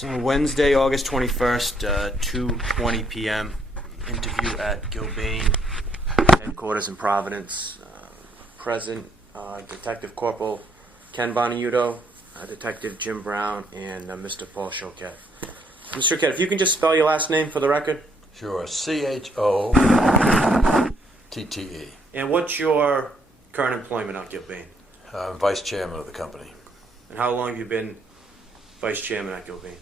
So Wednesday, August 21st, 2:20 p.m. Interview at Gilbane headquarters in Providence. Present, Detective Corporal Ken Boniuto, Detective Jim Brown, and Mr. Paul Choquette. Mr. Choquette, if you can just spell your last name for the record. Sure, Chottete. And what's your current employment at Gilbane? I'm vice chairman of the company. And how long have you been vice chairman at Gilbane?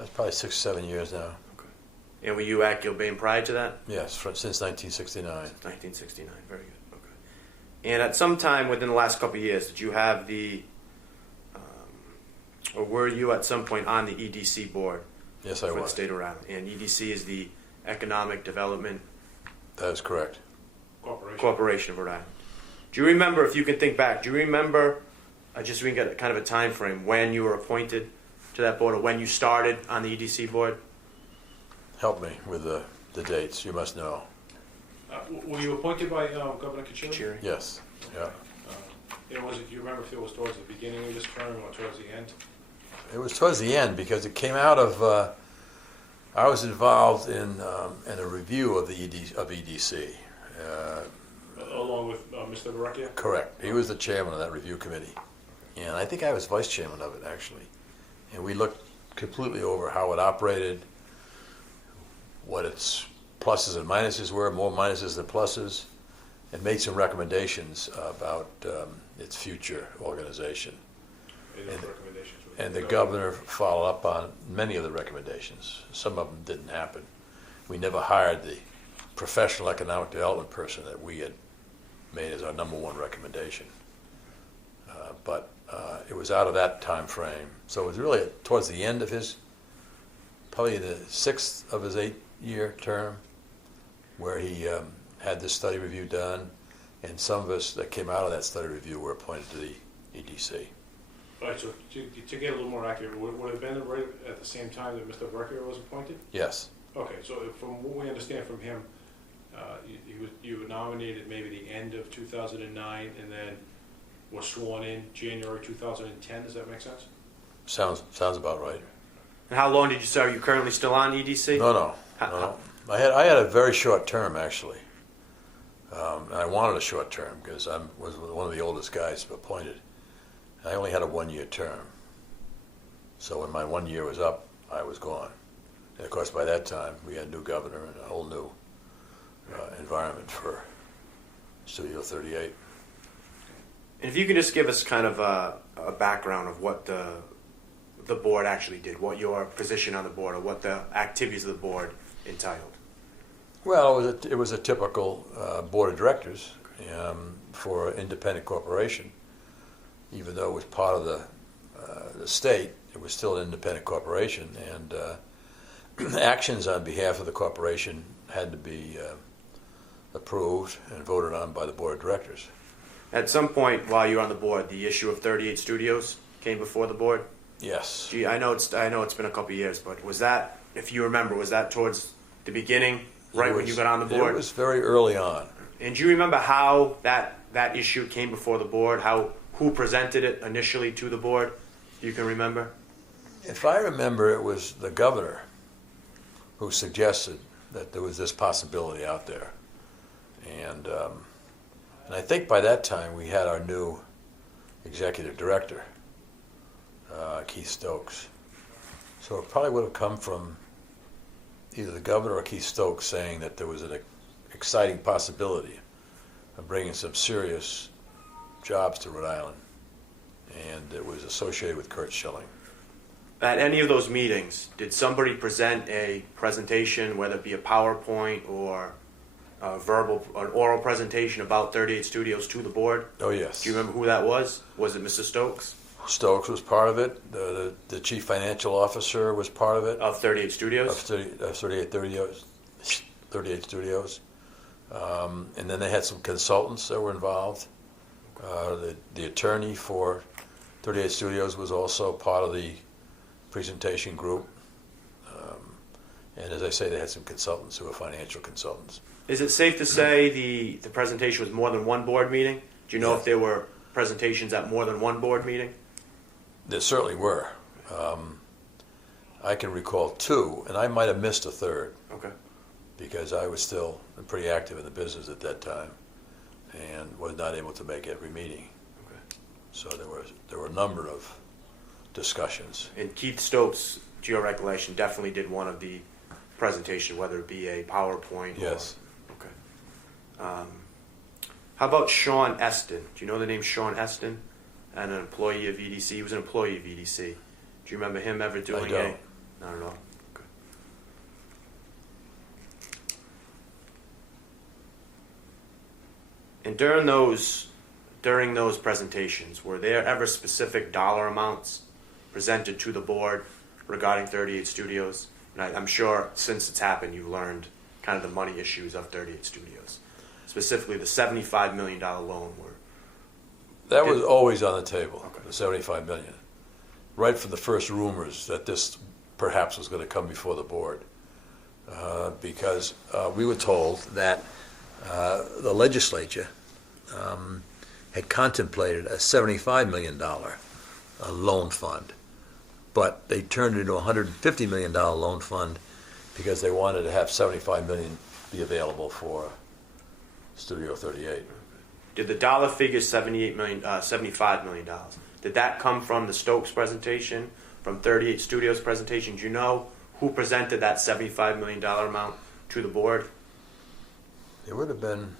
It's probably 6 or 7 years now. Okay. And were you at Gilbane prior to that? Yes, since 1969. 1969, very good. Okay. And at some time within the last couple of years, did you have or were you at some point on the EDC board? Yes, I for was. the state of Rhode Island? And EDC is the Economic Development That is correct. Corporation of Rhode Island. Do you remember, if you can think back, do you remember, just so we can get kind of a time frame, when you were appointed to that board or when you started on the EDC board? Help me with the dates. You must know. Were you appointed by Governor Kachiri? Yes. Yeah. Do you remember if it was towards the beginning of this term or towards the end? It was towards the end because it came out of. I was involved in a review of the EDC. Along with Mr. Verrecchia? Correct. He was the chairman of that review committee, and I think I was vice chairman of it actually. And we looked completely over how it operated, what its pluses and minuses were, more minuses than pluses, and made some recommendations about its future organization. And the governor followed up on many of the recommendations. Some of them didn't happen. We never hired the professional economic development person that we had made as our number one recommendation. But it was out of that time frame. So it was really towards the end of probably the 6th of his 8-year term, where he had this study review done, and some of us that came out of that study review were appointed to the EDC. All right, so to get a little more accurate, would it have been right at the same time that Mr. Verrecchia was appointed? Yes. Okay, so from what we understand from him, you were nominated maybe the end of 2009 and then were sworn in January 2010. Does that make sense? Sounds about right. And how long did you serve? Are you currently still on EDC? No. I had a very short term actually, and I wanted a short term because I was one of the oldest guys appointed. I only had a 1-year term, so when my 1 year was up, I was gone. And of course, by that time, we had a new governor and a whole new environment for Studio 38. And if you could just give us kind of a background of what the board actually did, what your position on the board, or what the activities of the board entitled. Well, it was a typical board of directors for an independent corporation. Even though it was part of the state, it was still an independent corporation, and actions on behalf of the corporation had to be approved and voted on by the board of directors. At some point while you were on the board, the issue of 38 studios came before the board? Yes. Gee, I know it's been a couple of years, but was that, if you remember, was that towards the beginning, when you got on the board? It was very early on. And do you remember how that issue came before the board? Who presented it initially to the board? You can remember? If I remember, it was the governor who suggested that there was this possibility out there. And I think by that time we had our new executive director, Keith Stokes. So it probably would have come from either the governor or Keith Stokes saying that there was an exciting possibility of bringing some serious jobs to Rhode Island, and it was associated with Kurt Schilling. At any of those meetings, did somebody present a presentation, whether it be a PowerPoint or an oral presentation about 38 studios to the board? Oh, yes. Do you remember who that was? Was it Mr. Stokes? Stokes was part of it. The chief financial officer was part of it. Of 38 studios? Of 38 studios. And then they had some consultants that were involved. The attorney for 38 Studios was also part of the presentation group. And as I say, they had some consultants who were financial consultants. Is it safe to say the presentation was more than one board meeting? Do you know if there were presentations at more than one board meeting? There certainly were. I can recall two, and I might have missed a third Okay. because I was still pretty active in the business at that time and was not able to make every meeting. Okay. So there were a number of discussions. And Keith Stokes, to your recollection, definitely did one of the presentation, whether it be a PowerPoint. Yes. Or, okay. How about Sean Eston? Do you know the name Sean Eston? And an employee of EDC. He was an employee of EDC. Do you remember him ever doing don't. Not at all. Okay. And during those presentations, were there ever specific dollar amounts presented to the board regarding 38 Studios? And I'm sure since it's happened, you've learned kind of the money issues of 38 Studios. Specifically, the $75 million loan. That was always on the table, Okay. the $75 million. Right from the first rumors that this perhaps was going to come before the board. Because we were told that the legislature had contemplated a $75 million loan fund, but they turned it into a $150 million loan fund because they wanted to have $75 million be available for Studio 38. Did the dollar figure $75 million? Did that come from the Stokes presentation, from 38 Studios presentation? Do you know who presented that $75 million amount to the board? There would have been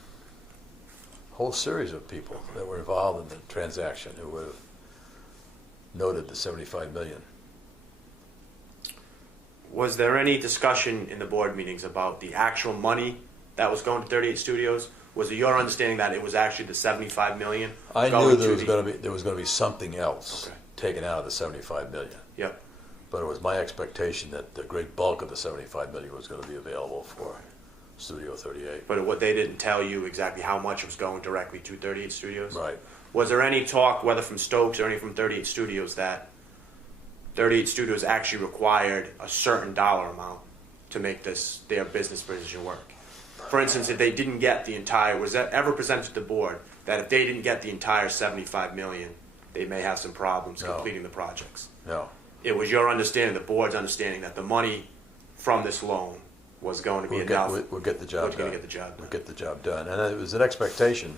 a whole series of people that were involved in the transaction who would have noted the $75 million. Was there any discussion in the board meetings about the actual money that was going to 38 Studios? Was it your understanding that it was actually the $75 million? I going knew to there was going to be something else Okay. taken out of the $75 million. Yep. But it was my expectation that the great bulk of the $75 million was going to be available for Studio 38. But what they didn't tell you exactly how much was going directly to 38 Studios? Right. Was there any talk, whether from Stokes or any from 38 Studios, that 38 Studios actually required a certain dollar amount to make their business position work? For instance, if they didn't get the entire, was that ever presented to the board that if they didn't get the entire $75 million, they may have some problems No. completing the projects? No. It was your understanding, the board's understanding, that the money from this loan was going to be enough. We'll get the job was going done. to get the job done. We'll get the job done. And it was an expectation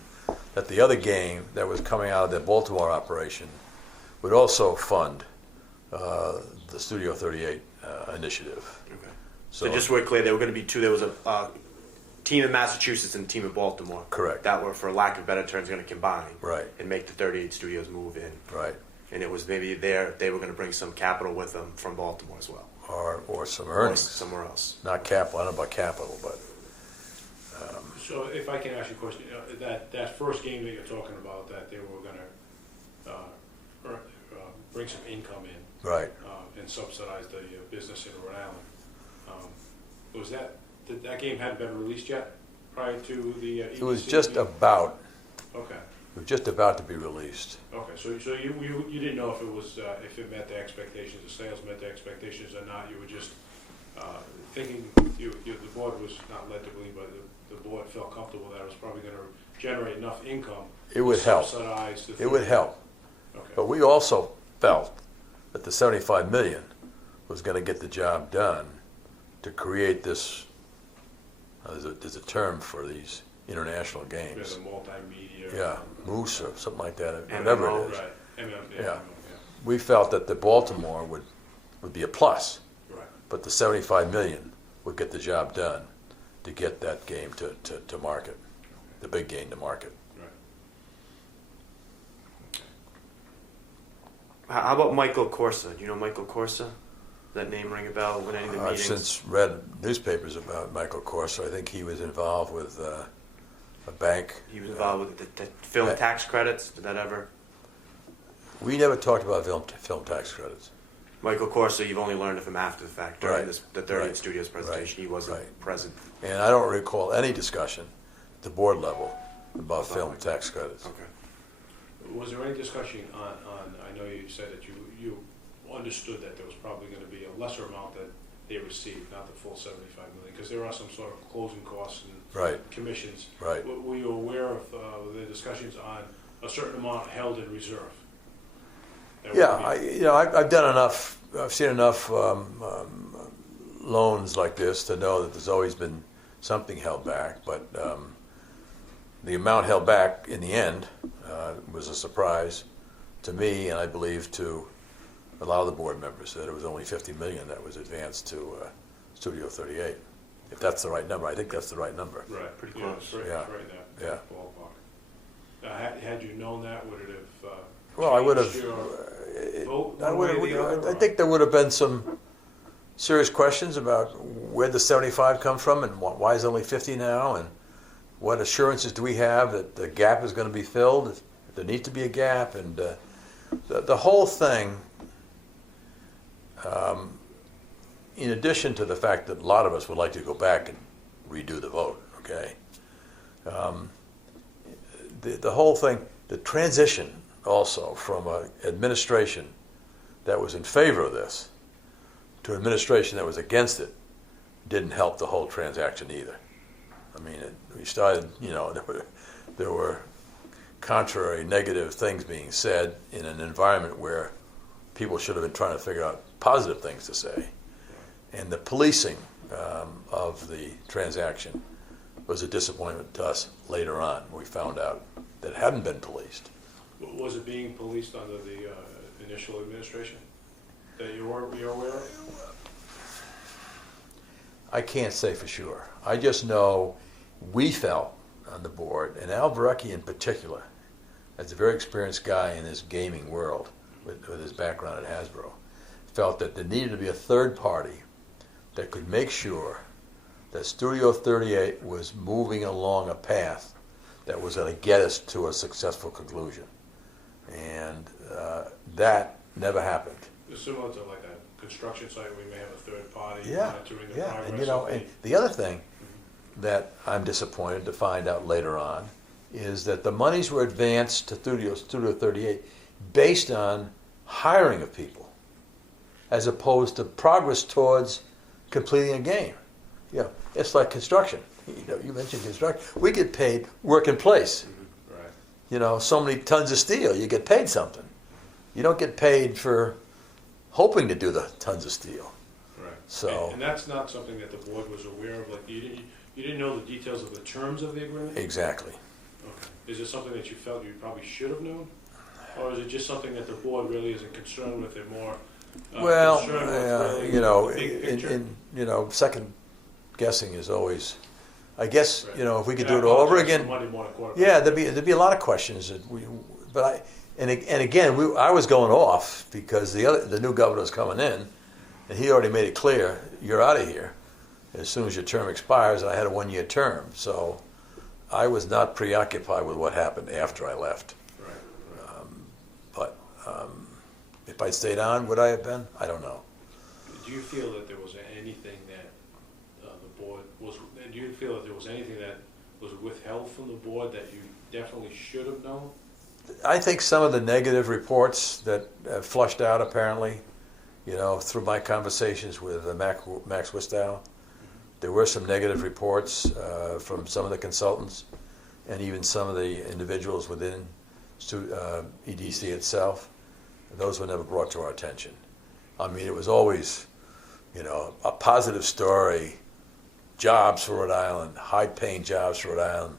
that the other game that was coming out of the Baltimore operation would also fund the Studio 38 initiative. Okay. So just so we're clear, there were going to be two. There was a team in Massachusetts and a team in Baltimore. Correct. That were, for lack of better terms, going to combine. Right. And make the 38 Studios move in. Right. And it was maybe they were going to bring some capital with them from Baltimore as well. Or some Or earnings. somewhere else. Not capital. I don't know about capital, but So if I can ask you a question, that first game that you're talking about, that they were gonna bring some income in. right. And subsidize the business in Rhode Island. Did that game hadn't been released yet prior to the It was EDC just meeting? about. Okay. It was just about to be released. Okay, so you didn't know if it was, if it met the expectations, the sales met the expectations or not, you were just thinking, the board was not led to believe, but the board felt comfortable that it was probably gonna generate enough income It would to help. subsidize the. It would help. Okay, But we also felt that the $75 million was going to get the job done to create this, there's a term for these international games. the multimedia. Yeah, Moose or something like that, MMO, whatever it is. Right, Yeah. We felt that the Baltimore would be a plus, right. but the $75 million would get the job done to get that game to market, the big game to market. How about Michael Corsa? Do you know Michael Corsa? Does that name ring a bell when any of the I've meetings? since read newspapers about Michael Corso. I think he was involved with a bank. He was involved with the film tax credits. Did that ever? We never talked about film tax credits. Michael Corsa, you've only learned of him after the fact during Right. the 38 Right. Studios presentation. Right. He wasn't Right. present. And I don't recall any discussion at the board level about film tax credits. Okay. Was there any discussion on, I know you said that you understood that there was probably going to be a lesser amount that they received, not the full $75 million, because there are some sort of closing costs and Right. commissions. Right. Were you aware of the discussions on a certain amount held in reserve? That would Yeah, be- I've done enough I've seen enough loans like this to know that there's always been something held back, but the amount held back in the end was a surprise to me, and I believe to a lot of the board members, that it was only $50 million that was advanced to Studio 38. If that's the right number, I think that's the right number. Right, Pretty yeah, close. it's right, Yeah. it's right in that Yeah. ballpark. Had you known that, would it have Well, I would have. changed your vote I one would way or the have. other, I or- think there would have been some serious questions about where the 75 come from and why is it only 50 now, and what assurances do we have that the gap is going to be filled if there needs to be a gap, and the whole thing. In addition to the fact that a lot of us would like to go back and redo the vote, okay? The whole thing, the transition also from an administration that was in favor of this to an administration that was against it didn't help the whole transaction either. I mean, we started, there were contrary, negative things being said in an environment where people should have been trying to figure out positive things to say. And the policing of the transaction was a disappointment to us later on. We found out that it hadn't been policed. Was it being policed under the initial administration that you're aware of? I can't say for sure. I just know we felt on the board, and Al Barecki in particular, as a very experienced guy in this gaming world with his background at Hasbro, felt that there needed to be a third party that could make sure that Studio 38 was moving along a path that was going to get us to a successful conclusion. And that never happened. It's similar to like a construction site where you may have a third party Yeah, monitoring the yeah. progress. And of and the other thing that I'm disappointed to find out later on is that the monies were advanced to Studio 38 based on hiring of people, as opposed to progress towards completing a game. It's like construction. You mentioned construction. We get paid work in place. Right. So many tons of steel, you get paid something. You don't get paid for hoping to do the tons of steel. Right. So and that's not something that the board was aware of. Like you didn't know the details of the terms of the agreement. exactly. Okay. Is it something that you felt you probably should have known, or is it just something that the board really isn't concerned with? They're more Well, concerned with really the big picture? second guessing is always. I guess Right. if we could And do I it all over apologize for again. Monday morning quarterback. Yeah, there'd be a lot of questions that I was going off because the new governor was coming in, and he already made it clear you're out of here as soon as your term expires. And I had a 1-year term, so I was not preoccupied with what happened after I left. Right. But if I'd stayed on, would I have been? I don't know. Do you feel that there was anything that the board was? Do you feel that there was anything that was withheld from the board that you definitely should have known? I think some of the negative reports that flushed out apparently, through my conversations with Max Wistow, there were some negative reports from some of the consultants and even some of the individuals within EDC itself. Those were never brought to our attention. I mean, it was always, a positive story, jobs for Rhode Island, high-paying jobs for Rhode Island.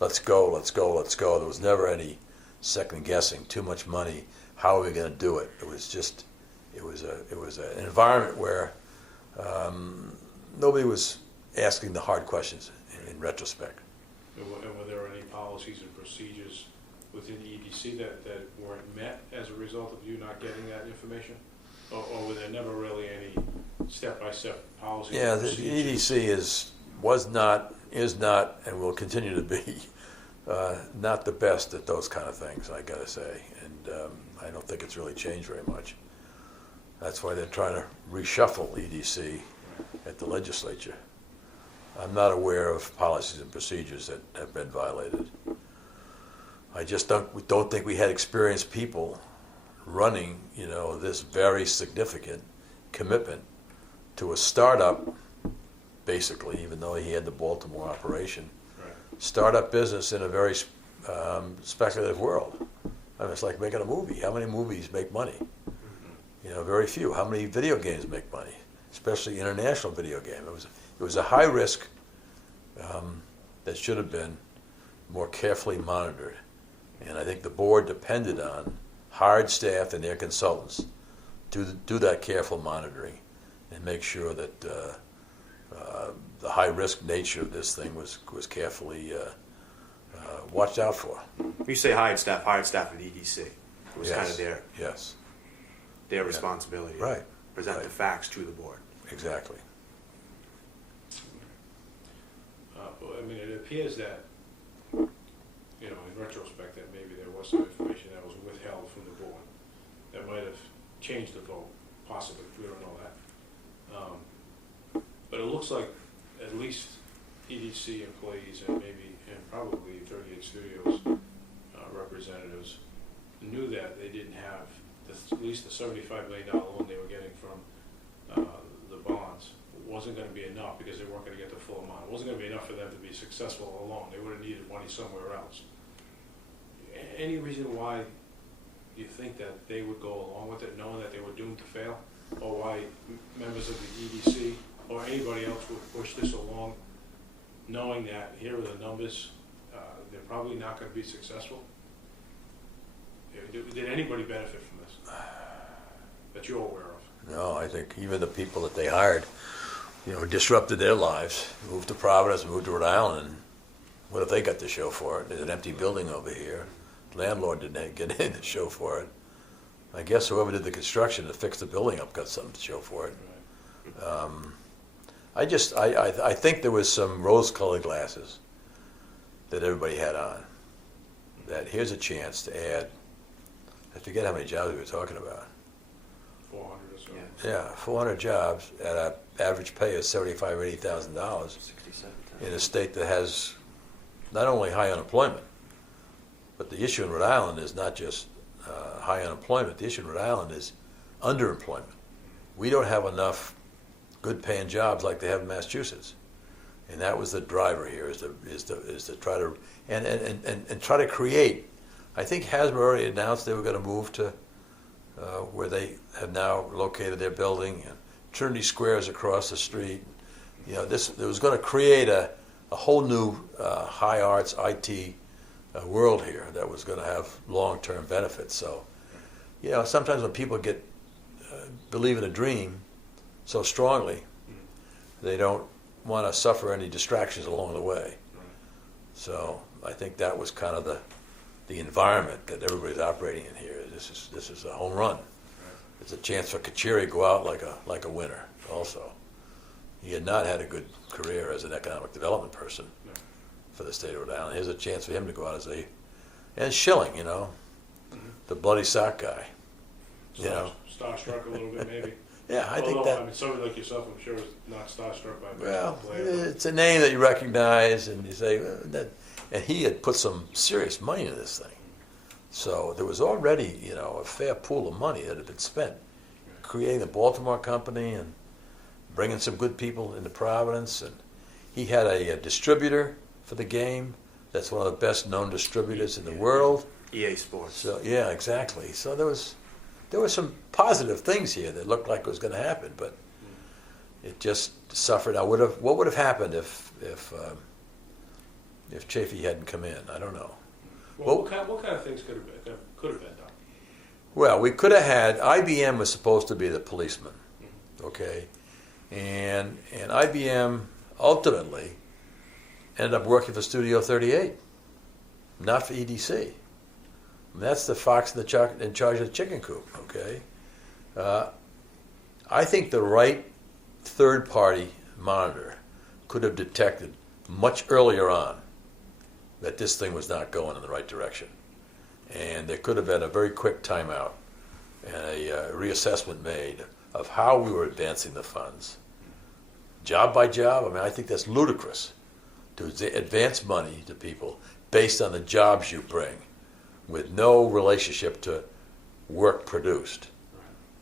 Let's go, let's go, let's go. There was never any second guessing, too much money, how are we going to do it? It was just, it was an environment where nobody was asking the hard questions in retrospect. And were there any policies and procedures within the EDC that weren't met as a result of you not getting that information? Or were there never really any step-by-step policies Yeah, and the procedures? EDC is not, and will continue to be not the best at those kind of things, I got to say. And I don't think it's really changed very much. That's why they're trying to reshuffle EDC at the legislature. I'm not aware of policies and procedures that have been violated. I just don't think we had experienced people running, this very significant commitment to a startup, basically, even though he had the Baltimore operation. Right. Startup business in a very speculative world. I mean, it's like making a movie. How many movies make money? Very few. How many video games make money, especially international video game? It was a high risk that should have been more carefully monitored. And I think the board depended on hired staff and their consultants to do that careful monitoring and make sure that the high risk nature of this thing was carefully watched out for. You say hired staff at EDC. It was Yes. kind of their Yes, responsibility to Right. present Right. the facts to the board. exactly. I mean, it appears that, in retrospect, that maybe there was some information that was withheld from the board that might have changed the vote, possibly. We don't know that. But it looks like at least EDC employees and probably 38 Studios representatives knew that they didn't have at least the $75 million loan they were getting from the bonds wasn't going to be enough because they weren't going to get the full amount. It wasn't going to be enough for them to be successful alone. They would have needed money somewhere else. Any reason why you think that they would go along with it, knowing that they were doomed to fail? Or why members of the EDC or anybody else would push this along, knowing that here are the numbers, they're probably not going to be successful? Did anybody benefit from this that you're aware of? No, I think even the people that they hired, disrupted their lives, moved to Providence, moved to Rhode Island, and what if they got to show for it? There's an empty building over here. Landlord didn't get anything to show for it. I guess whoever did the construction to fix the building up got something to show for it. I think there was some rose-colored glasses that everybody had on. That here's a chance to add. I forget how many jobs we were talking about. 400 or so. Yeah. Yeah, 400 jobs at an average pay of $75,000 or $80,000 67. in a state that has not only high unemployment, but the issue in Rhode Island is not just high unemployment. The issue in Rhode Island is underemployment. We don't have enough good-paying jobs like they have in Massachusetts, and that was the driver here: is to try to and try to create. I think Hasbro already announced they were going to move to where they have now located their building, and Trinity Square is across the street. It was going to create a whole new high arts IT world here that was going to have long-term benefits. So, sometimes when people believe in a dream so strongly, they don't want to suffer any distractions along the way. So I think that was kind of the environment that everybody's operating in here. This is a home run. It's a chance for Kachiri to go out like a winner. Also, he had not had a good career as an economic development person for the state of Rhode Island. Here's a chance for him to go out and Schilling, the bloody sock guy. Starstruck a little bit, maybe. Yeah, I think that. I mean, somebody like yourself, I'm sure, is not starstruck by a Well, baseball player. it's a name that you recognize, and you say that. And he had put some serious money into this thing, so there was already a fair pool of money that had been spent creating the Baltimore company and bringing some good people into Providence. And he had a distributor for the game that's one of the best known distributors in the world. EA Sports. So yeah, exactly. So there were some positive things here that looked like it was going to happen, but it just suffered. What would have happened if Chafee hadn't come in? I don't know. Well, what kind of things could have been done? Well, we could have had IBM was supposed to be the policeman, okay, and IBM ultimately ended up working for Studio 38, not for EDC. And that's the fox in charge of the chicken coop, okay? I think the right third-party monitor could have detected much earlier on that this thing was not going in the right direction. And there could have been a very quick timeout and a reassessment made of how we were advancing the funds. Job by job, I mean, I think that's ludicrous to advance money to people based on the jobs you bring with no relationship to work produced.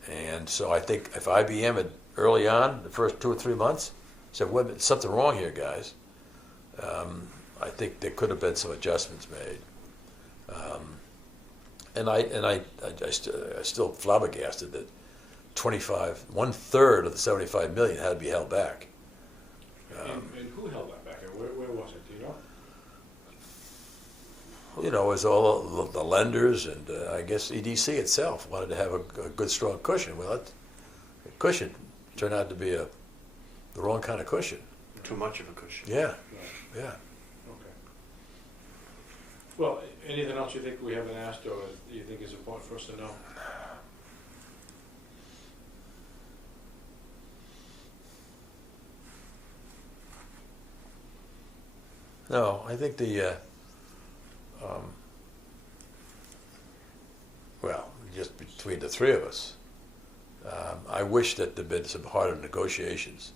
And so I think if IBM had early on, the first 2 or 3 months, said, "Wait a minute, something wrong here, guys," I think there could have been some adjustments made. And I still flabbergasted that 1/3 of the 75 million had to be held back. And who held that back? And where was it? Do you know? You know, it was all the lenders, and I guess EDC itself wanted to have a good, strong cushion. Well, the cushion turned out to be the wrong kind of cushion. Too much of a cushion. Yeah, Right. yeah. Okay. Well, anything else you think we haven't asked, or you think is important for us to know? No, I think well, just between the three of us, I wish that there'd been some harder negotiations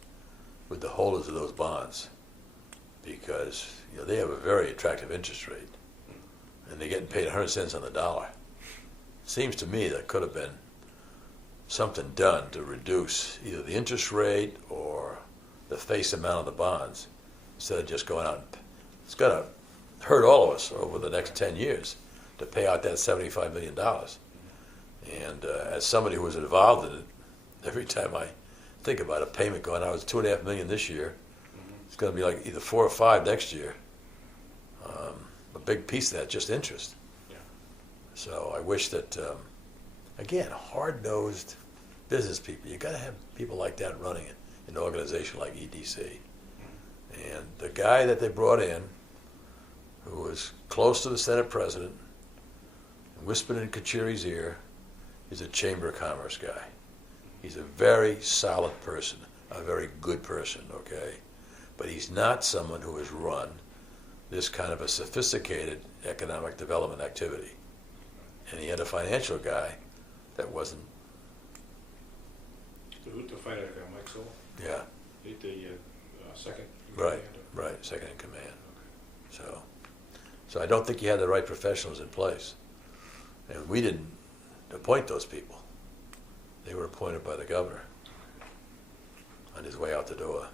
with the holders of those bonds, because they have a very attractive interest rate, and they're getting paid 100 cents on the dollar. Seems to me that could have been something done to reduce either the interest rate or the face amount of the bonds, instead of just going out and it's going to hurt all of us over the next 10 years to pay out that $75 million. And as somebody who was involved in it, every time I think about a payment going out, it's $2.5 million this year. It's going to be like either 4 or 5 next year. A big piece of that just interest. Yeah. So I wish that, again, hard-nosed business people, you got to have people like that running an organization like EDC. And the guy that they brought in, who was close to the Senate president, whispered in Kachiri's ear, is a Chamber of Commerce guy. He's a very solid person, a very good person, okay? But he's not someone who has run this kind of a sophisticated economic development activity. And he had a financial guy that wasn't. The fighter guy, Mike Soul? Yeah. The second in Right, command, right, second in command. Okay. So I don't think you had the right professionals in place. And we didn't appoint those people. They were appointed by the governor on his way out the door. All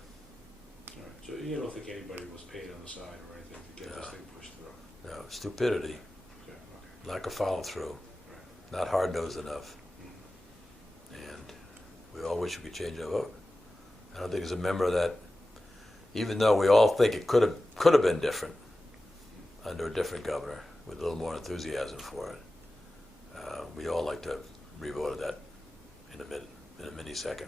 right. So you don't think anybody was paid on the side or anything to get No. this thing pushed through? No, stupidity, Okay. Okay. lack of follow-through, Right. not hard-nosed enough. Mhm. And we all wish we could change our vote. I don't think there's a member of that, even though we all think it could have been different under a different governor with a little more enthusiasm for it. We all like to have revoted that in a millisecond.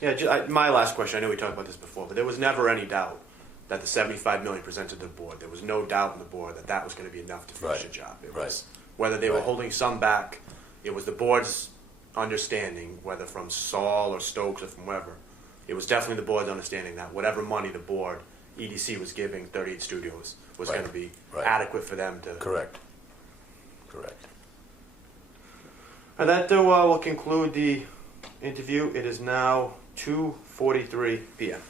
Yeah, my last question, I know we talked about this before, but there was never any doubt that the $75 million presented to the board. There was no doubt in the board that that was going to be enough to finish Right. the job. It Right. was whether they were Right. holding some back. It was the board's understanding, whether from Saul or Stokes or from wherever. It was definitely the board's understanding that whatever money the board, EDC, was giving 38 Studios was Right. going to be Right. adequate for them to. Correct. Correct. And that will conclude the interview. It is now 2:43 p.m.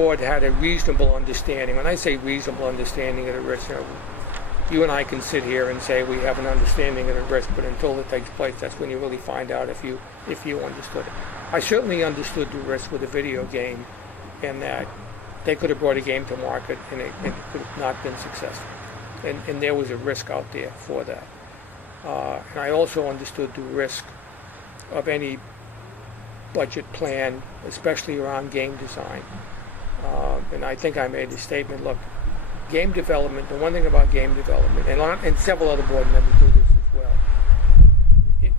board had a reasonable understanding. When I say reasonable understanding of the risk, you and I can sit here and say we have an understanding of the risk, but until it takes place, that's when you really find out if you understood it. I certainly understood the risk with a video game, and that they could have brought a game to market and it could have not been successful. And there was a risk out there for that. And I also understood the risk of any budget plan, especially around game design. And I think I made a statement, look, game development, the one thing about game development, and several other board members do this as well,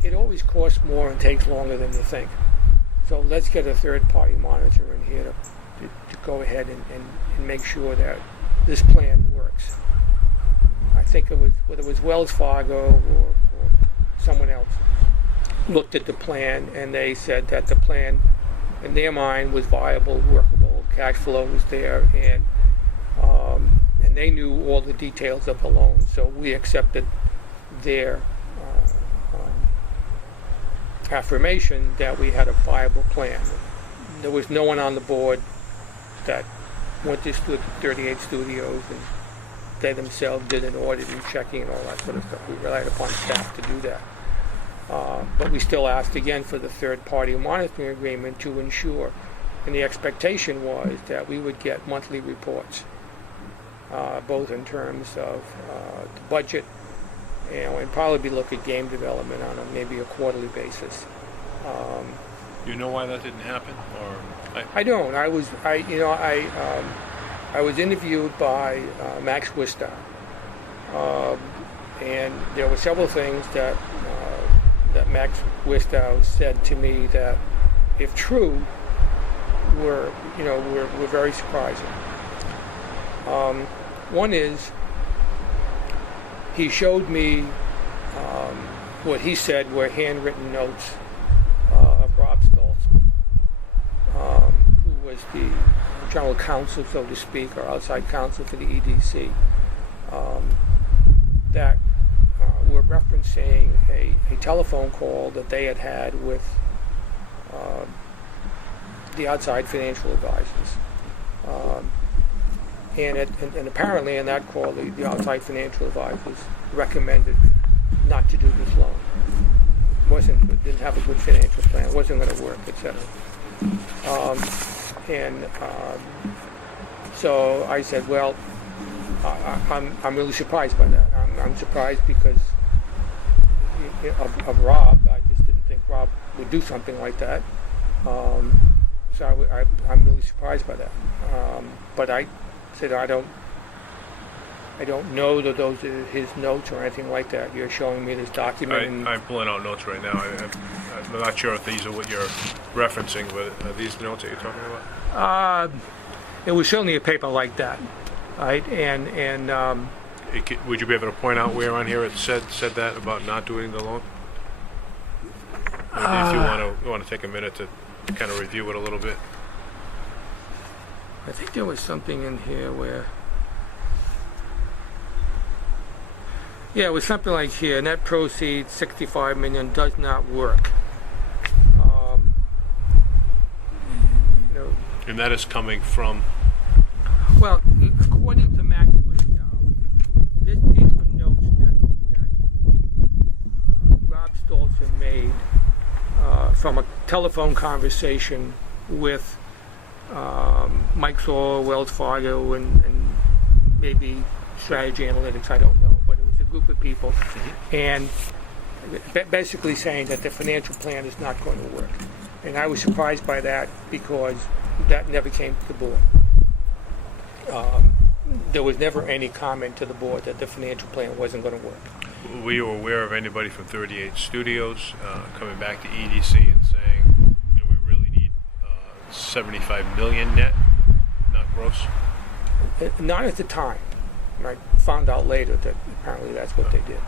it always costs more and takes longer than you think. So let's get a third-party monitor in here to go ahead and make sure that this plan works. I think it was, whether it was Wells Fargo or someone else, looked at the plan and they said that the plan in their mind was viable, workable, cash flow was there, and they knew all the details of the loan, so we accepted their affirmation that we had a viable plan. There was no one on the board that went to 38 studios, and they themselves did an audit and checking and all that sort of stuff. We relied upon staff to do that. But we still asked again for the third-party monitoring agreement to ensure, and the expectation was that we would get monthly reports, both in terms of the budget, and probably look at game development on maybe a quarterly basis. You know why that didn't happen, or? I don't. I was interviewed by Max Wistow, and there were several things that Max Wistow said to me that, if true, were very surprising. One is, he showed me what he said were handwritten notes of Rob Stoltz, who was the general counsel, so to speak, or outside counsel for the EDC, that were referencing a telephone call that they had had with the outside financial advisors. And apparently in that call, the outside financial advisors recommended not to do this loan. Didn't have a good financial plan, wasn't going to work, etc. So I said, well, I'm really surprised by that. I'm surprised because of Rob. I just didn't think Rob would do something like that. So I'm really surprised by that. But I said, I don't know that those are his notes or anything like that. You're showing me this document. I'm pulling out notes right now. I'm not sure if these are what you're referencing, but are these the notes that you're talking about? It was certainly a paper like that, right? And Would you be able to point out where on here it said that about not doing the loan? Maybe if you want to take a minute to kind of review it a little bit. I think there was something in here where, yeah, it was something like here, net proceeds $65 million does not work. And that is coming from? Well, according to Max Wistow, these were notes that Rob Stoltz had made from a telephone conversation with Mike Saul, Wells Fargo, and maybe Strategy Analytics, I don't know, but it was a group of people, and basically saying that the financial plan is not going to work. And I was surprised by that because that never came to the board. There was never any comment to the board that the financial plan wasn't going to work. Were you aware of anybody from 38 Studios coming back to EDC and saying, we really need 75 million net, not gross? Not at the time. I found out later that apparently that's what they did.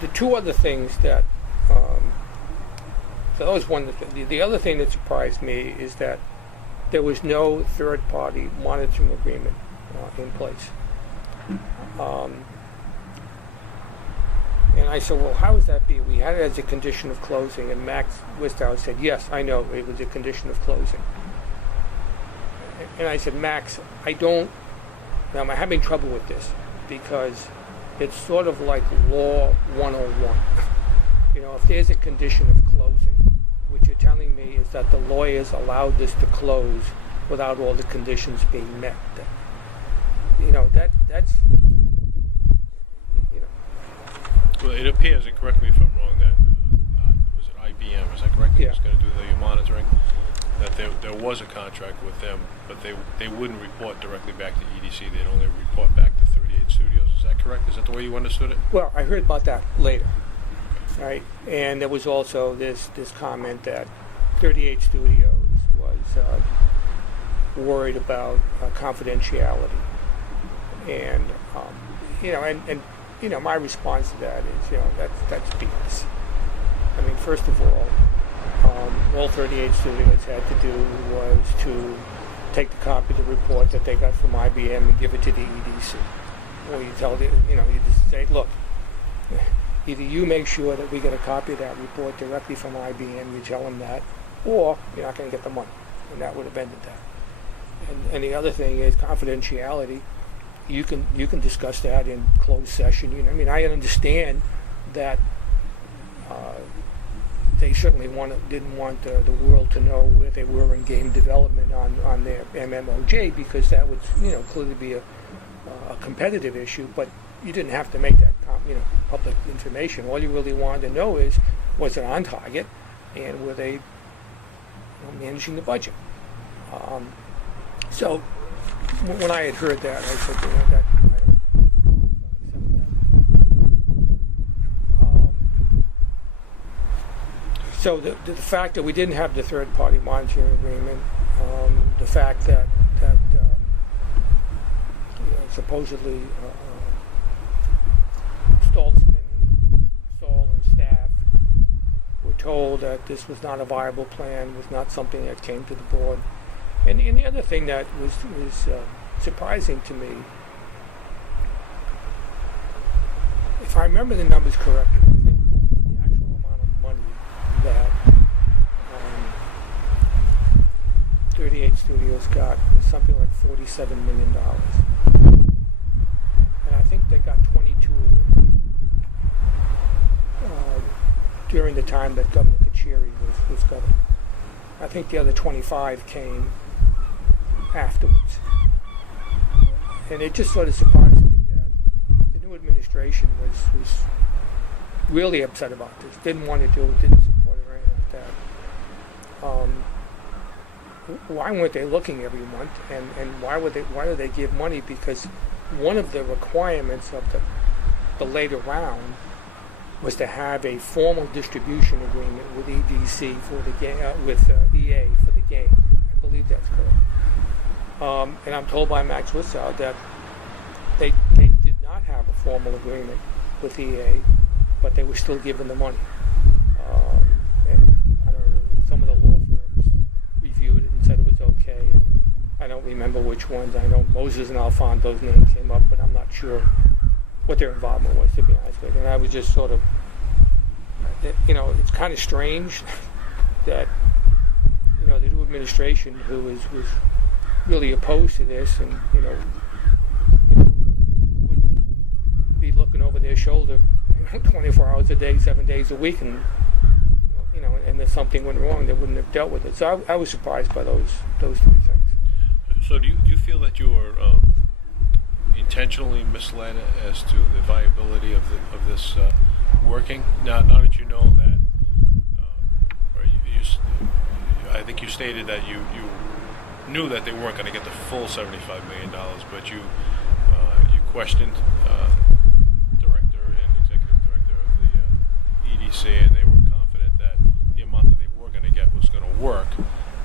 The two other things that, so that was one. The other thing that surprised me is that there was no third-party monitoring agreement in place. And I said, well, how does that be? We had it as a condition of closing, and Max Wistow said, yes, I know, it was a condition of closing. And I said, Max, now I'm having trouble with this because it's sort of like law 101. If there's a condition of closing, what you're telling me is that the lawyers allowed this to close without all the conditions being met. That's. Well, it appears, and correct me if I'm wrong, that was it IBM? Is that correct? That Yeah. was going to do the monitoring. That there was a contract with them, but they wouldn't report directly back to EDC. They'd only report back to 38 Studios. Is that correct? Is that the way you understood it? Well, I heard about that later, right? And there was also this comment that 38 Studios was worried about confidentiality, and my response to that is, that's BS. I mean, first of all 38 Studios had to do was to take the copy of the report that they got from IBM and give it to the EDC. Or you tell you just say, look, either you make sure that we get a copy of that report directly from IBM, you tell them that, or you're not going to get the money. And that would have ended that. And the other thing is confidentiality. You can discuss that in closed session. I understand that they certainly didn't want the world to know where they were in game development on their MMOJ, because that would clearly be a competitive issue. But you didn't have to make that public information. All you really wanted to know is, was it on target, and were they managing the budget? So when I had heard that, I said, that I don't accept that. So the fact that we didn't have the third-party monitoring agreement, the fact that supposedly Stoltzman, Saul, and staff were told that this was not a viable plan, was not something that came to the board. And the other thing that was surprising to me, if I remember the numbers correctly, I think the actual amount of money that 38 Studios got was something like $47 million. And I think they got 22 of it during the time that Governor Kachiri was governor. I think the other 25 came afterwards. And it just sort of surprised me that the new administration was really upset about this, didn't want to do it, didn't support it or anything like that. Why weren't they looking every month, and why do they give money? Because one of the requirements of the later round was to have a formal distribution agreement with EDC for the game, with EA for the game. I believe that's correct. And I'm told by Max Witzow that they did not have a formal agreement with EA, but they were still given the money. And I don't know, some of the law firms reviewed it and said it was okay. And I don't remember which ones. I know Moses and Alfonso's name came up, but I'm not sure what their involvement was, to be honest with you. And I was just sort of, it's kind of strange that, the new administration, who was really opposed to this, and wouldn't be looking over their shoulder 24 hours a day, 7 days a week, and and if something went wrong, they wouldn't have dealt with it. So I was surprised by those three things. So do you feel that you were intentionally misled as to the viability of this working? Now that you know that, I think you stated that you knew that they weren't going to get the full $75 million, but you questioned director and executive director of the EDC, and they were confident that the amount that they were going to get was going to work.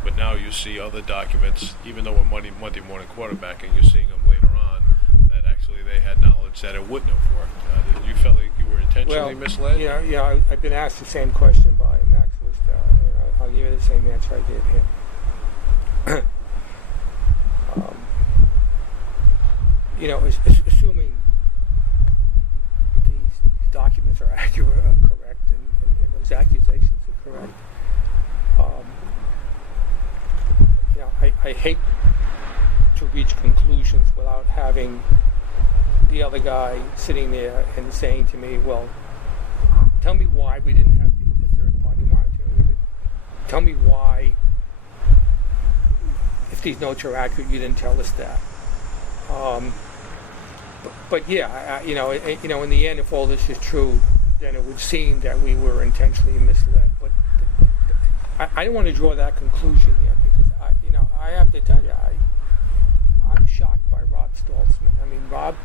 But now you see other documents, even though we're Monday morning quarterbacking, you're seeing them later on, that actually they had knowledge that it wouldn't have worked. You felt like you were intentionally misled? Yeah, I've been asked the same question by Max Witzow. I'll give you the same answer I gave him. Assuming these documents are accurate, correct, and those accusations are correct, I hate reach conclusions without having the other guy sitting there and saying to me, well, tell me why we didn't have the third-party monitoring of it. Tell me why, if these notes are accurate, you didn't tell us that. But yeah, in the end, if all this is true, then it would seem that we were intentionally misled. But I don't want to draw that conclusion yet, because I have to tell you, I'm shocked by Rob Stoltzman. I mean, Rob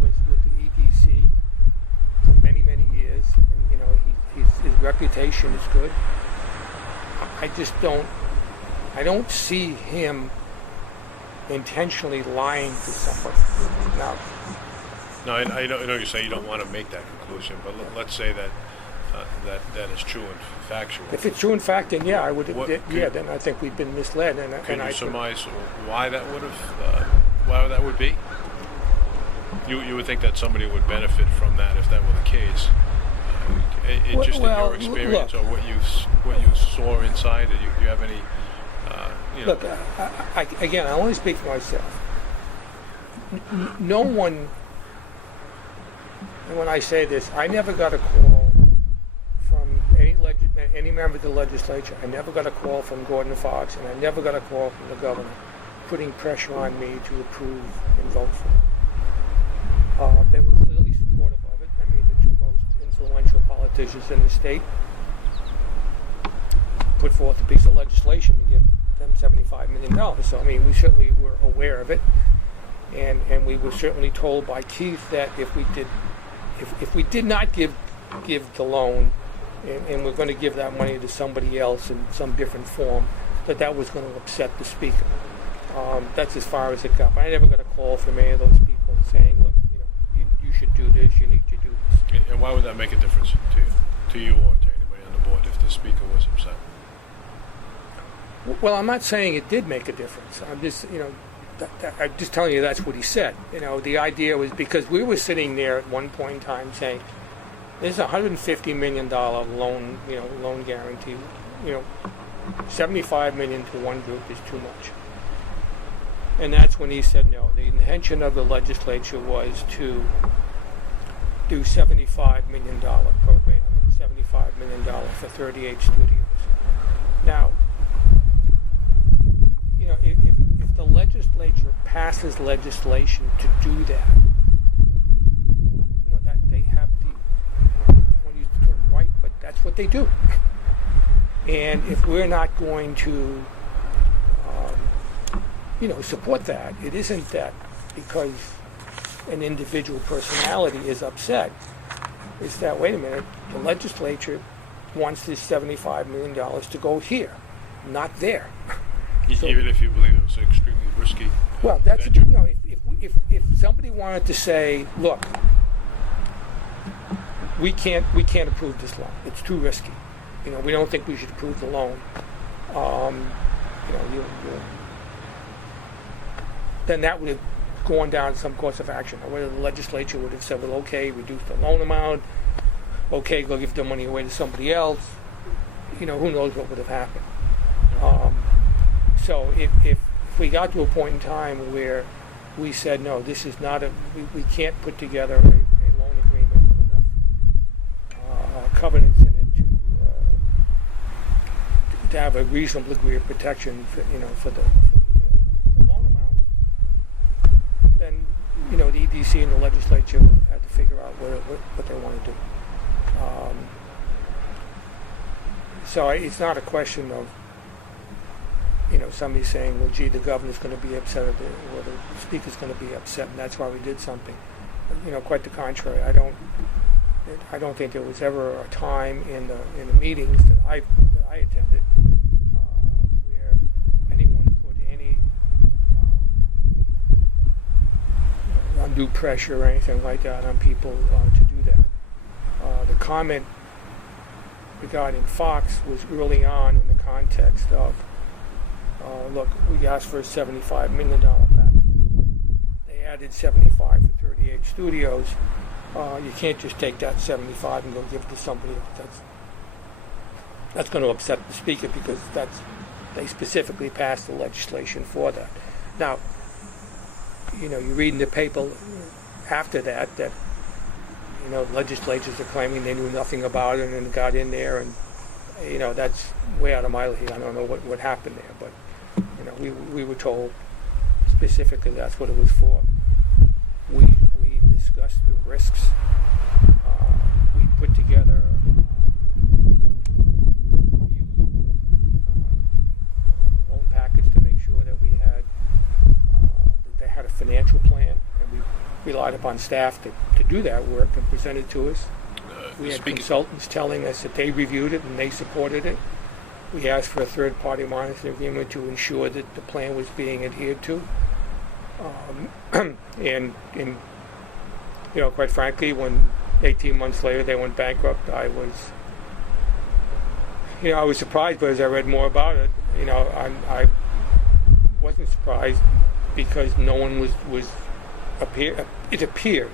was with the EDC for many, many years, and his reputation is good. I don't see him intentionally lying to somebody. Now, No, I know you say you don't want to make that conclusion, but let's say that that is true and factual. if it's true in fact, then yeah, I would. What- Then I think we've been misled, Can you surmise why that would be? You would think that somebody would benefit from that if that were the case. Just in your experience, look, or what you saw inside, do you have any? Look, again, I only speak for myself. No one, and when I say this, I never got a call from any member of the legislature. I never got a call from Gordon Fox, and I never got a call from the governor putting pressure on me to approve and vote for it. They were clearly supportive of it. I mean, the two most influential politicians in the state put forth a piece of legislation to give them $75 million. So, I mean, we certainly were aware of it. And we were certainly told by Keith that if we did not give the loan, and we're going to give that money to somebody else in some different form, that was going to upset the speaker. That's as far as it got. But I never got a call from any of those people saying, look, you should do this, you need to do this. And why would that make a difference to you or to anybody on the board if the speaker was upset? Well, I'm not saying it did make a difference. I'm just, I'm just telling you that's what he said. The idea was because we were sitting there at one point in time saying, there's a $150 million loan, loan guarantee. $75 million to one group is too much. And that's when he said no. The intention of the legislature was to do $75 million program and $75 million for 38 studios. Now, if the legislature passes legislation to do that, that they have I won't use the term right, but that's what they do. And if we're not going to, support that, it isn't that because an individual personality is upset. It's that, wait a minute, the legislature wants this $75 million to go here, not there. So, even if you believe it was extremely risky. Well, that's venture. if somebody wanted to say, look, we can't approve this loan. It's too risky. We don't think we should approve the loan. Then that would have gone down some course of action. Or whether the legislature would have said, well, okay, reduce the loan amount. Okay, go give the money away to somebody else. Who knows what would have happened. So if we got to a point in time where we said, no, this is not we can't put together a loan agreement with enough covenants in it to have a reasonable degree of protection for the loan amount, then the EDC and the legislature would have had to figure out what they want to do. So it's not a question of somebody saying, well, gee, the governor's going to be upset or the speaker's going to be upset, and that's why we did something. Quite the contrary. I don't think there was ever a time in the meetings that I attended where anyone put any undue pressure or anything like that on people to do that. The comment regarding Fox was early on in the context of, look, we asked for a $75 million package. They added 75 for 38 studios. You can't just take that 75 and go give it to somebody else. That's going to upset the speaker because they specifically passed the legislation for that. Now, you read in the paper after that legislatures are claiming they knew nothing about it and got in there, and that's way out of my league. I don't know what happened there, but we were told specifically that's what it was for. We discussed the risks. We put together a loan package to make sure that we had that they had a financial plan, and we relied upon staff to do that work and present it to us. We had consultants telling us that they reviewed it and they supported it. We asked for a third-party monitoring agreement to ensure that the plan was being adhered to. And quite frankly, when 18 months later they went bankrupt, I was surprised, but as I read more about it, I wasn't surprised because no one it appears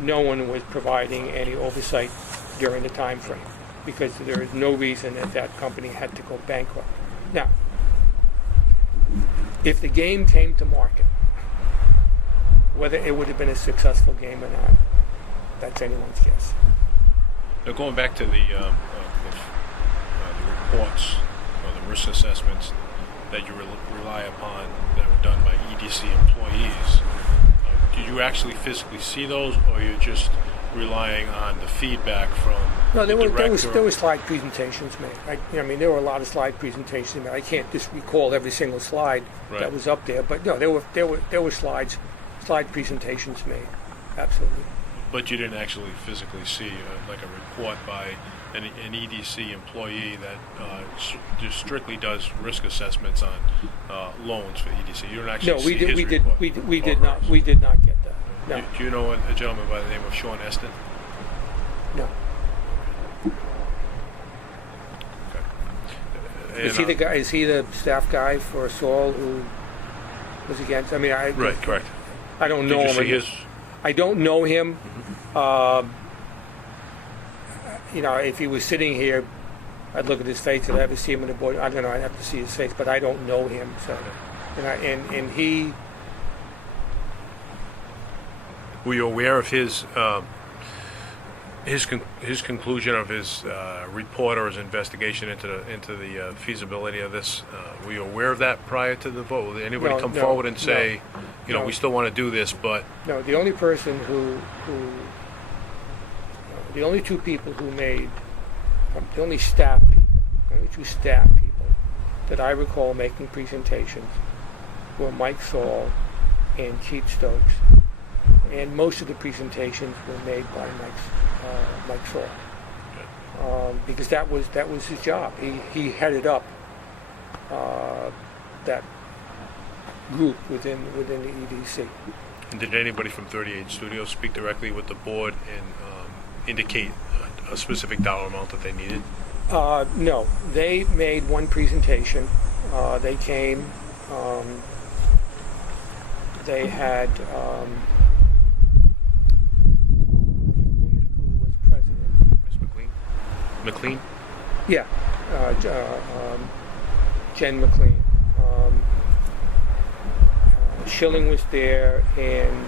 no one was providing any oversight during the time frame, because there is no reason that company had to go bankrupt. Now, if the game came to market, whether it would have been a successful game or not, that's anyone's guess. Now, going back to the reports or the risk assessments that you rely upon that were done by EDC employees, did you actually physically see those, or you're just relying on the feedback from the director? There were slide presentations made. There were a lot of slide presentations made. I can't just recall every single slide that was up there, but no, there were slide presentations made. Absolutely. But you didn't actually physically see like a report by an EDC employee that just strictly does risk assessments on loans for EDC. You don't actually see his report. We did not get that. No. Do you know a gentleman by the name of Sean Eston? No. Okay. Is he the guy? Is he the staff guy for Saul who was against? Right, correct. I don't know him. Did you see his? I don't know him. If he was sitting here, I'd look at his face. I'd ever see him in the board? I don't know. I'd have to see his face, but I don't know him. So, and he. Were you aware of his conclusion of his report or his investigation into the feasibility of this? Were you aware of that prior to the vote? Did anybody come forward and say, we still want to do this, but... No, the only person the only two people who made, the only two staff people that I recall making presentations were Mike Saul and Keith Stokes. And most of the presentations were made by Mike Saul, because that was his job. He headed up that group within the EDC. And did anybody from 38 Studios speak directly with the board and indicate a specific dollar amount that they needed? No, they made one presentation. They came. They had. McLean? Yeah, Jen McLean. Schilling was there, and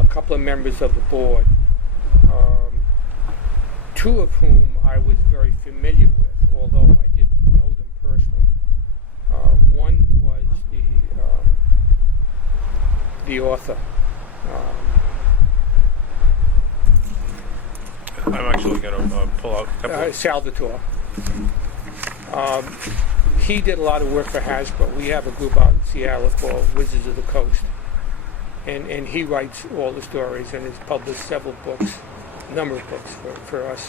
a couple of members of the board, two of whom I was very familiar with, although I didn't know them personally. One was the author. I'm actually going to pull out a couple of... Salvatore. He did a lot of work for Hasbro. We have a group out in Seattle called Wizards of the Coast. And he writes all the stories and has published several books, a number of books for us.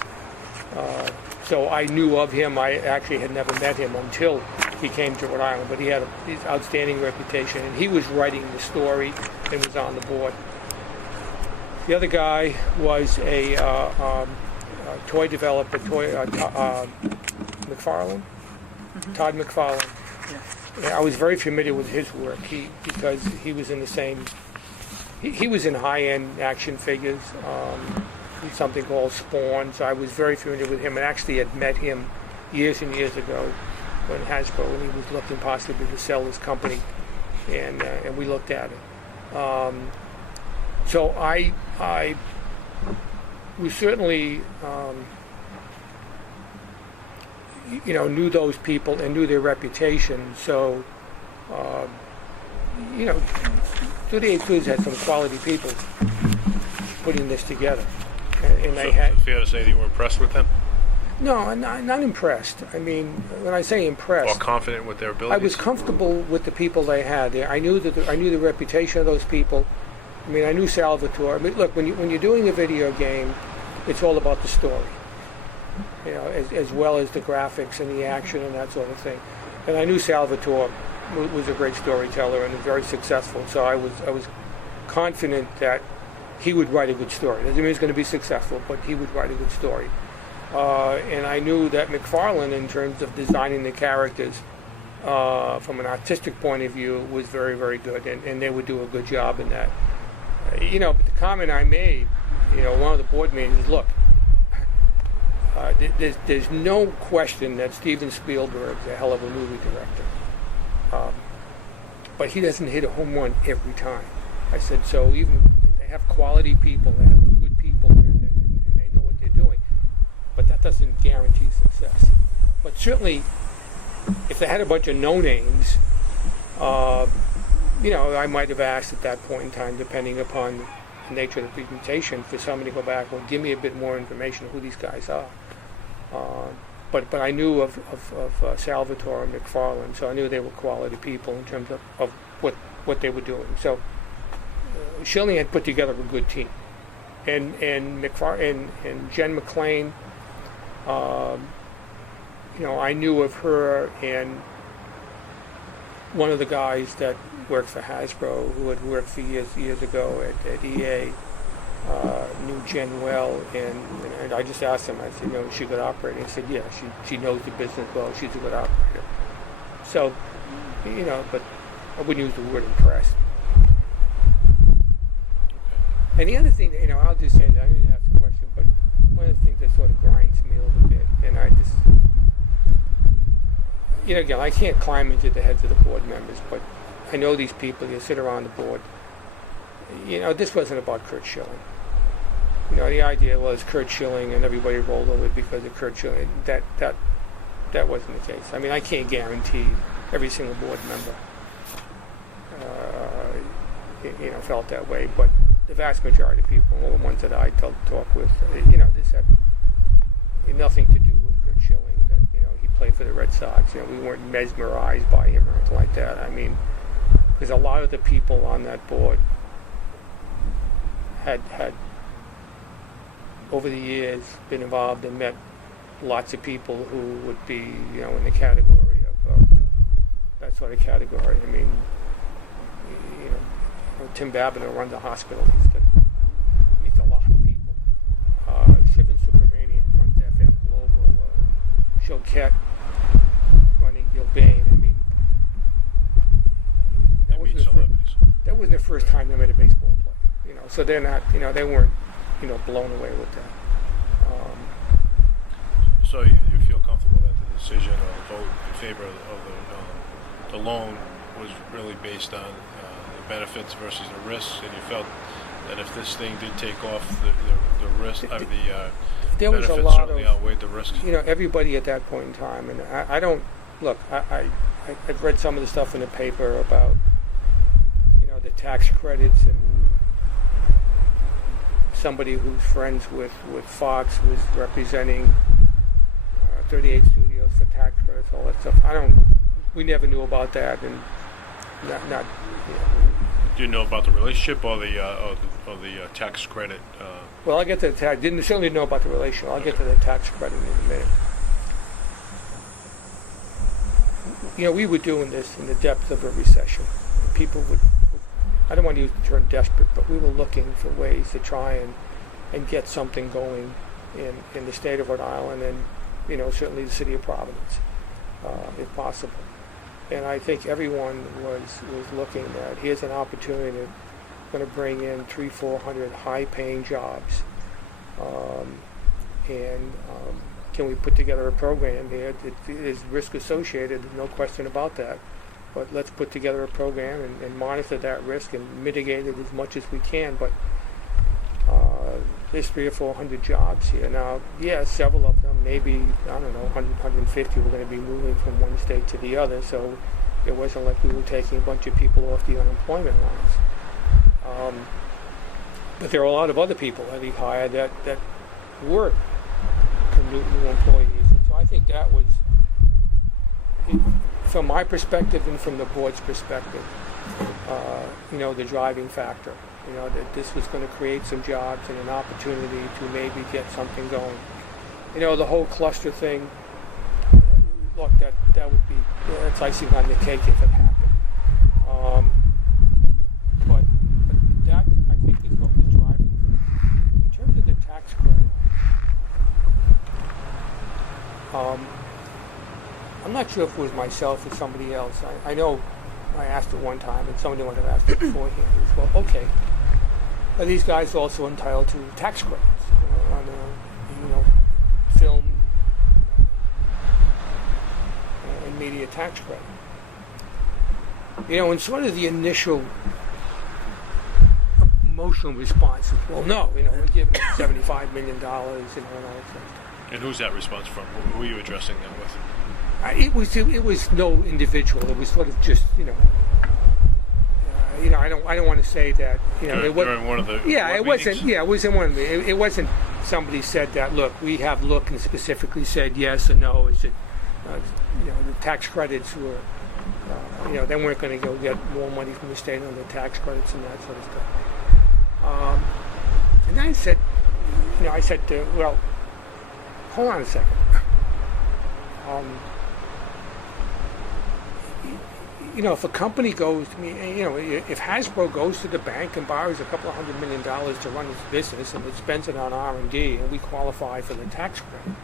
So I knew of him. I actually had never met him until he came to Rhode Island, but he had his outstanding reputation, and he was writing the story and was on the board. The other guy was a toy developer, McFarlane, Todd McFarlane. Yeah. I was very familiar with his work because he was in the same. He was in high-end action figures, something called Spawn. So I was very familiar with him, and actually had met him years and years ago when he was looking possibly to sell his company. and we looked at it. So we certainly, knew those people and knew their reputation. So, 38 Foods had some quality people putting this together, and they had. Fair to say that you were impressed with them? No, I'm not impressed. I mean, when I say impressed, Or confident with their abilities? I was comfortable with the people they had there. I knew the reputation of those people. I mean, I knew Salvatore. I mean, look, when you're doing a video game, it's all about the story, as well as the graphics and the action and that sort of thing. And I knew Salvatore was a great storyteller and was very successful. So I was confident that he would write a good story. Doesn't mean he's going to be successful, but he would write a good story. And I knew that McFarlane, in terms of designing the characters from an artistic point of view, was very, very good, and they would do a good job in that. But the comment I made, one of the board meetings is, look, there's no question that Steven Spielberg's a hell of a movie director. But he doesn't hit a home run every time. I said, so even they have quality people, they have good people there, and they know what they're doing. But that doesn't guarantee success. But certainly, if they had a bunch of no-names, I might have asked at that point in time, depending upon the nature of the presentation, for somebody to go back, well, give me a bit more information of who these guys are. But I knew of Salvatore and McFarlane, so I knew they were quality people in terms of what they were doing. So Schilling had put together a good team, and Jen McClain, I knew of her, and one of the guys that worked for Hasbro, who had worked for years ago at EA, knew Jen well, and I just asked him, I said, is she a good operator? He said, yeah, she knows the business well, she's a good operator. So, but I wouldn't use the word impressed. And the other thing, I'll just say that, I didn't ask the question, but one of the things that sort of grinds me a little bit, and I just, again, I can't climb into the heads of the board members, but I know these people, you sit around the board. This wasn't about Curt Schilling. The idea was Curt Schilling and everybody rolled over because of Curt Schilling. That wasn't the case. I mean, I can't guarantee every single board member, felt that way, but the vast majority of people, all the ones that I talk with, this had nothing to do with Curt Schilling. That he played for the Red Sox. We weren't mesmerized by him or anything like that. I mean, because a lot of the people on that board had over the years been involved and met lots of people who would be, in the category of that sort of category. I mean, Tim Babineau runs a hospital. Meets a lot of people. Shivan Subramanian runs FM Global. Choquette running Gilbane. I mean, that wasn't the first time they met a baseball player. So they're not, they weren't, blown away with that. So you feel comfortable that the decision or the vote in favor of the loan was really based on the benefits versus the risks, and you felt that if this thing did take off, the risk, there was benefits a lot certainly outweighed the risks? Everybody at that point in time, and I don't, look, I've read some of the stuff in the paper about, the tax credits, and somebody who's friends with Fox was representing 38 studios for tax credits, all that stuff. We never knew about that, and not. Do you know about the relationship or the tax credit? Well, I'll get to the tax. Certainly know about the relationship. I'll get to the tax credit in a minute. We were doing this in the depth of a recession. People would, I don't want to use the term desperate, but we were looking for ways to try and get something going in the state of Rhode Island, and certainly the city of Providence, if possible. And I think everyone was looking at, here's an opportunity to going to bring in 300-400 high-paying jobs, and can we put together a program here? There's risk associated, no question about that. but let's put together a program and monitor that risk and mitigate it as much as we can. But there's 300 or 400 jobs here now. Yeah, several of them, maybe, I don't know, 100, 150 were going to be moving from one state to the other, so it wasn't like we were taking a bunch of people off the unemployment lines. But there are a lot of other people that he hired that were new employees. And so I think that was, from my perspective and from the board's perspective, the driving factor. That this was going to create some jobs and an opportunity to maybe get something going. The whole cluster thing, look, that would be, that's icing on the cake if it happened. But that, I think, is what was driving. In terms of the tax credit, I'm not sure if it was myself or somebody else. I know I asked it one time, and somebody would have asked it beforehand. It was, well, okay, are these guys also entitled to tax credits on film and media tax credit? And sort of the initial emotional response is, well, no, we're giving them $75 million, and all that stuff. And who's that response from? Who are you addressing that with? It was no individual. It was sort of just I don't want to say that it was during one of the it wasn't meetings? It was in one of the it wasn't somebody said that, look, we have looked and specifically said yes or no. Is it the tax credits were they weren't going to go get more money from the state on the tax credits and that sort of stuff. And then I said well, hold on a second. If a company goes, if Hasbro goes to the bank and borrows a couple of $100 million to run its business and it spends it on R&D and we qualify for the tax credit,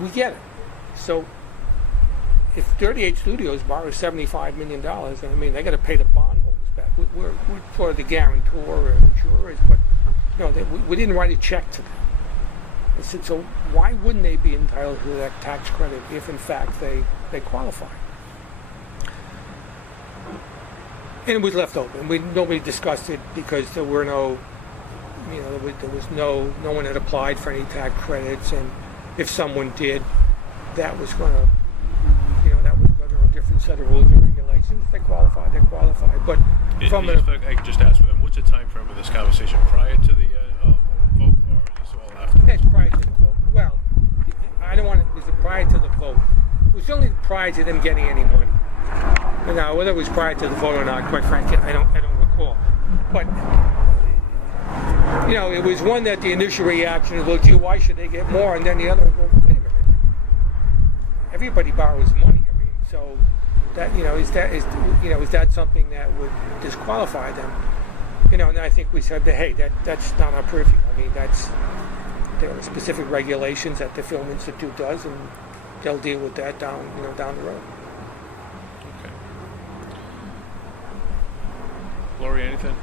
we get it. So if 38 Studios borrows $75 million, they got to pay the bondholders back. We're sort of the guarantor and insurers, but we didn't write a check to them. I said, so why wouldn't they be entitled to that tax credit if in fact they qualify? And it was left open. Nobody discussed it because there were no, there was no one had applied for any tax credits, and if someone did, that was going to, that was under a different set of rules and regulations. If they qualified, they qualified. But I can just ask, what's the time frame of this conversation? Prior to the vote, or is this all after? It's prior to the vote. Well, I don't want to. It was prior to the vote. It was only prior to them getting any money. Now, whether it was prior to the vote or not, quite frankly, I don't recall. But it was one that the initial reaction was, well, gee, why should they get more? And then the other, well, wait a minute. Everybody borrows money. So that is that something that would disqualify them? And I think we said that, hey, that's not our purview. There are specific regulations that the Film Institute does, and they'll deal with that down the road. Okay. Lori, anything?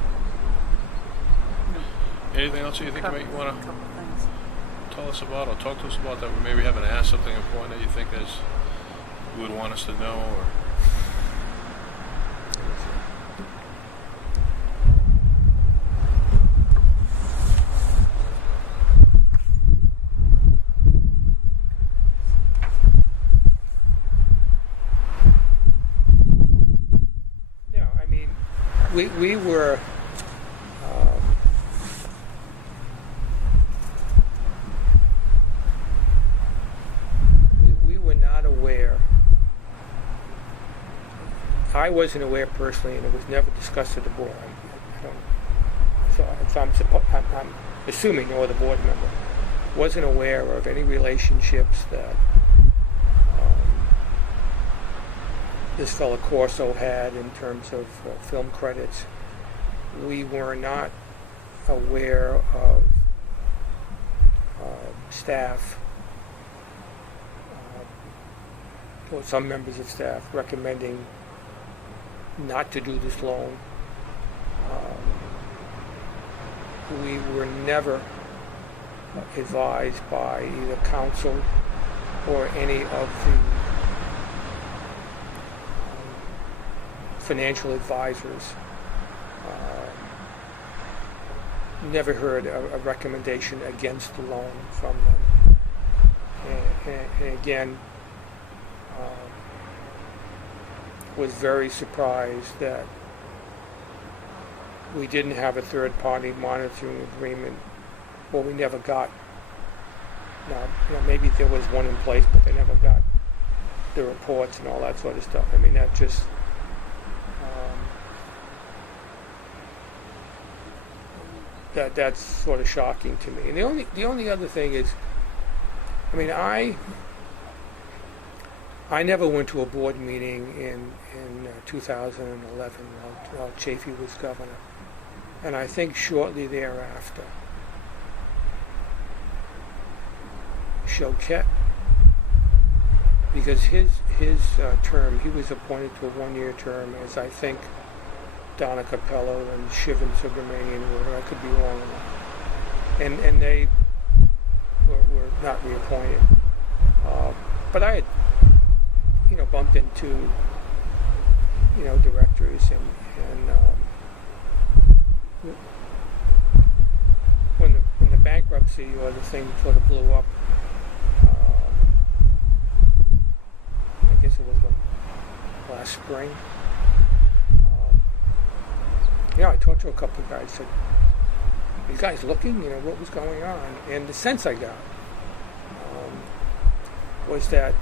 Anything else you think you want to tell us about or talk to us about that we maybe haven't asked, something important that you think you would want us to know? Or we were we were not aware. I wasn't aware personally, and it was never discussed at the board. I'm assuming no other board member wasn't aware of any relationships that this fellow Corso had in terms of film credits. We were not aware of staff, or some members of staff recommending not to do this loan. We were never advised by either counsel or any of the financial advisors. Never heard a recommendation against the loan from them. And again, was very surprised that we didn't have a third-party monitoring agreement. Well, we never got. Now, maybe there was one in place, but they never got the reports and all that sort of stuff. I mean, that just that's sort of shocking to me. And the only other thing is, I mean, I never went to a board meeting in 2011 while Chafee was governor, and I think shortly thereafter, Choquette, because his term, he was appointed to a one-year term, as I think Donna Capello and Shivan Subramanian were. I could be wrong on that. And they were not reappointed. But I had, bumped into, directors and when the bankruptcy or the thing sort of blew up, I guess it was last spring. I talked to a couple of guys, said, "Are you guys looking? What was going on?" And the sense I got was that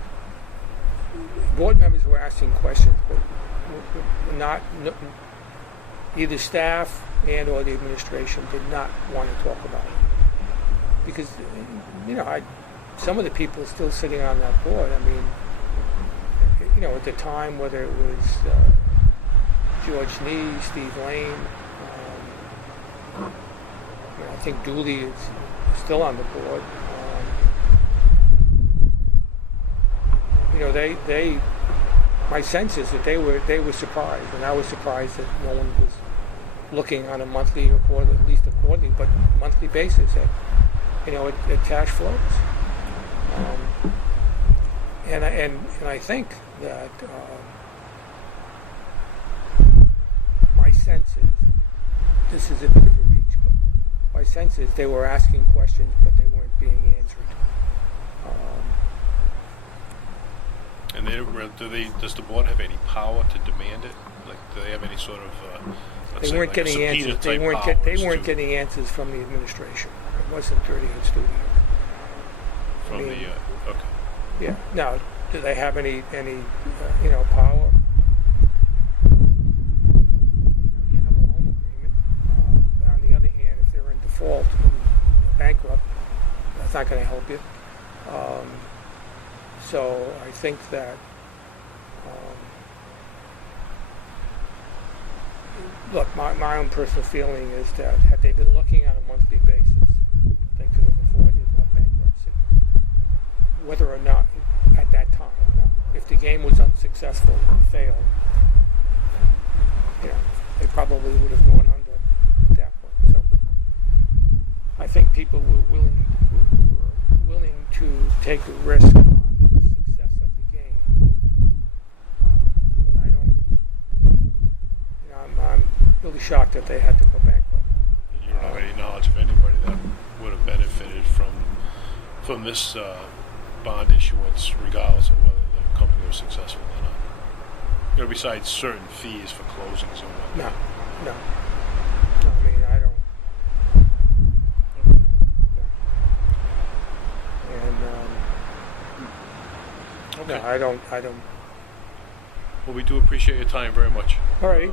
board members were asking questions, but not either staff and or the administration did not want to talk about it. Because, some of the people are still sitting on that board. I mean, at the time, whether it was George Nee, Steve Lane, I think Dooley is still on the board. My sense is that they were surprised, and I was surprised that no one was looking on a monthly or quarterly, at least a quarterly, but monthly basis at cash flows. And I think that my sense is, this is a bit of a reach, but my sense is they were asking questions, but they weren't being answered. And does the board have any power to demand it? Like, do they have any sort of They weren't getting answers. They weren't getting answers from the administration. It wasn't 38 Studios. From okay. Yeah. Now, do they have any power? You have a loan agreement. But on the other hand, if they're in default and bankrupt, that's not going to help you. So I think that look, my own personal feeling is that had they been looking on a monthly basis, they could have avoided a bankruptcy. Whether or not at that time. Now, if the game was unsuccessful and failed, they probably would have gone under at that point. So, but I think people were willing to take a risk on the success of the game. But I don't. I'm really shocked that they had to go bankrupt. You don't have any knowledge of anybody that would have benefited from this bond issuance, regardless of whether the company was successful or not. Besides certain fees for closings and whatnot. No. I mean, I don't. No. And okay. no, I don't. Well, we do appreciate your time very much. All right.